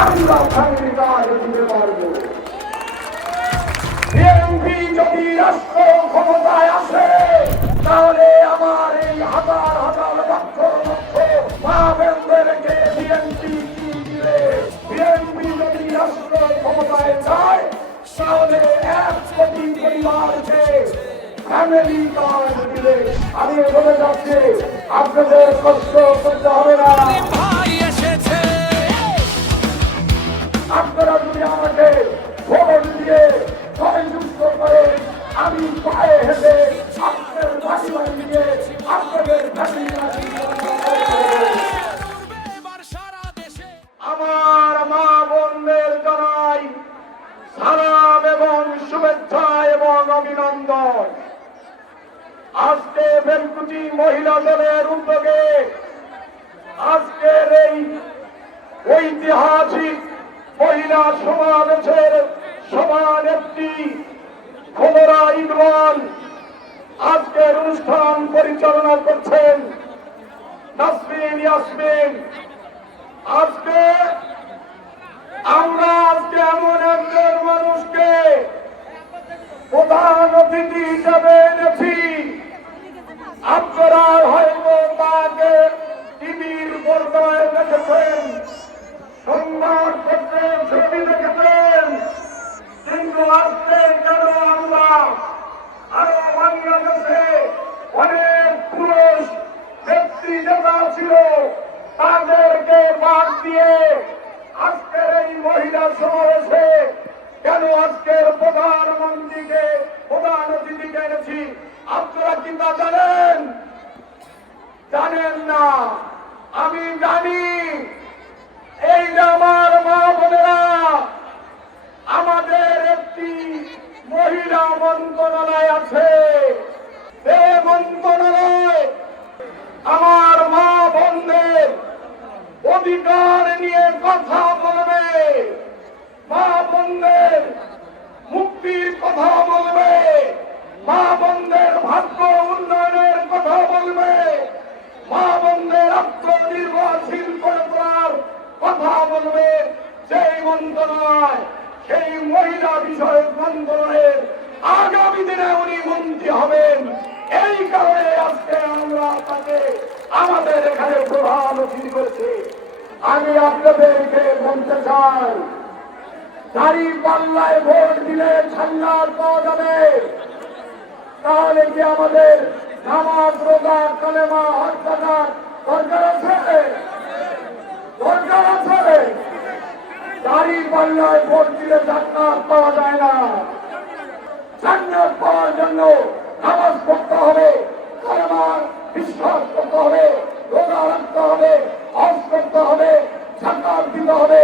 আমরা সংবিধান দিতে পারবো। বিএনপি যদি রাষ্ট্র ক্ষমতায় আসে তাহলে আমার এই হাজার হাজার লক্ষ লক্ষ মা বোনদেরকে বিএনপি কি দিবে। বিএনপি যদি রাষ্ট্র ক্ষমতায় যায় তাহলে 1 কোটি পরিবারকে ফ্যামিলি কার্ড দিবে। আমি বলে যাচ্ছি আপনাদের কষ্ট করতে হবে না। আপনারা যদি আমাকে ভোট দিয়ে জয়যুক্ত করে আমি পায়ে হেঁটে আপনাদের বাড়ি বাড়ি দিয়ে আপনাদের আমার মা বোনদের জানাই সালাম এবং শুভেচ্ছা এবং অভিনন্দন। আজকে বেলকুচি মহিলা দলের উদ্যোগে আজকের এই ঐতিহাসিক মহিলা সমাবেশের সভানেত্রী খোমরা ইমরান আজকের অনুষ্ঠান পরিচালনা করছেন নাসরিন ইয়াসমিন। আজকে আমরা এমন একজন মানুষকে প্রধান অতিথি হিসাবে এনেছি। আপনারা হয়তো তাকে টিভির পর্দায় দেখেছেন, সংবাদপত্রের ছবি দেখেছেন, কিন্তু আজকে কেন আমরা আরো বাংলাদেশে অনেক পুরুষ ব্যক্তি নেতা ছিল তাদেরকে বাদ দিয়ে আজকের এই মহিলা সমাবেশে কেন আজকের প্রধানমন্ত্রীকে প্রধান অতিথিকে এনেছি? আপনারা কি তা জানেন? জানেন না? আমি জানি। এই যে আমার মা বোনেরা, আমাদের একটি মহিলা মন্ত্রণালয় আছে। এই মন্ত্রণালয় আমার মা বোনদের অধিকার নিয়ে কথা বলবে, মা বোনদের মুক্তির কথা বলবে, মা বোনদের ভাগ্য উন্নয়নের কথা বলবে, মা বোনদের আত্মনির্ভরশীল করে তোলার কথা বলবে। সেই মন্ত্রণালয়, সেই মহিলা বিষয়ক মন্ত্রণালয়ের আগামী দিনে উনি মন্ত্রী হবেন। এই কারণে আজকে আমরা তাকে আমাদের এখানে প্রধান অতিথি করেছি। আমি আপনাদেরকে বলতে চাই, দাড়ি পাল্লায় ভোট দিলে ছান্নার পাওয়া যাবে, তাহলে কি আমাদের নামাজ রোজা কালেমা হজ যাকাত দরকার আছে? দরকার আছে? দাড়ি পাল্লায় ভোট দিলে জান্নাত পাওয়া যায় না। জান্নাত পাওয়ার জন্য নামাজ পড়তে হবে, কালেমা বিশ্বাস করতে হবে, রোজা রাখতে হবে, হজ করতে হবে, জাকাত দিতে হবে।